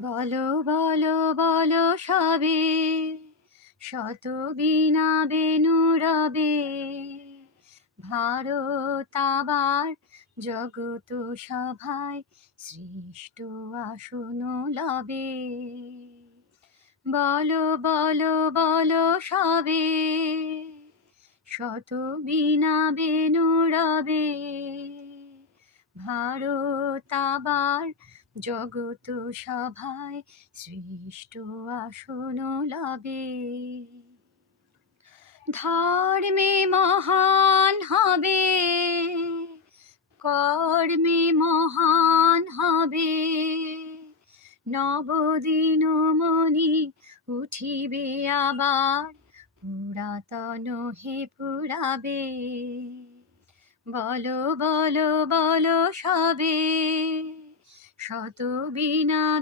বলো বলো বলো সবে, শত বীণা বেনু রবে। ভারত আবার জগত সভায় সৃষ্ট আসন লবে। বলো বলো বলো সবে, শত বীণা বেনু রবে। ভারত আবার জগত সভায় সৃষ্ট আসন লবে। ধর্মে মহান হবে, কর্মে মহান হবে। নবদিন মনি উঠিবে আবার, পুরাতন হে পুরাবে। বলো বলো বলো সবে, শত বীণা